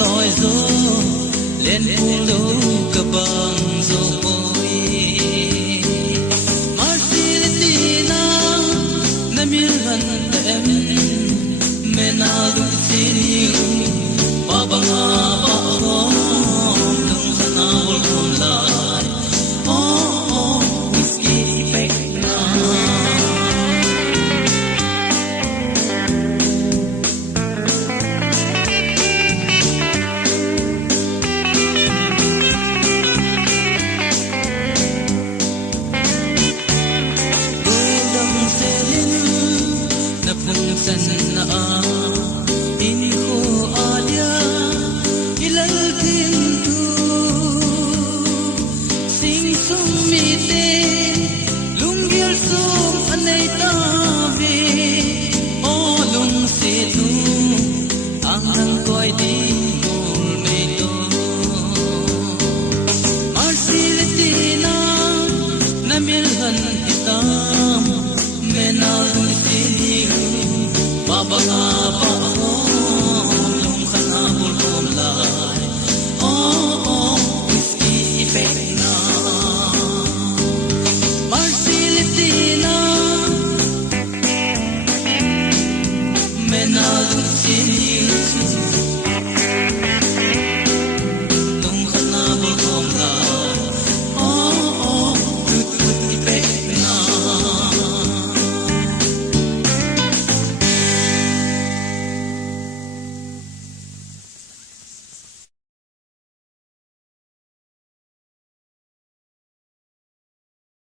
loi zo lên u lo ka bang zo poi marsilina na mil han em mena lu sini ba ba ba ho tung sana ul lai oh whiskey effect na sana in ko alia ilal tin tu sing sum mi te lung gil sum anai ta ve o lung se tu ang nang koi di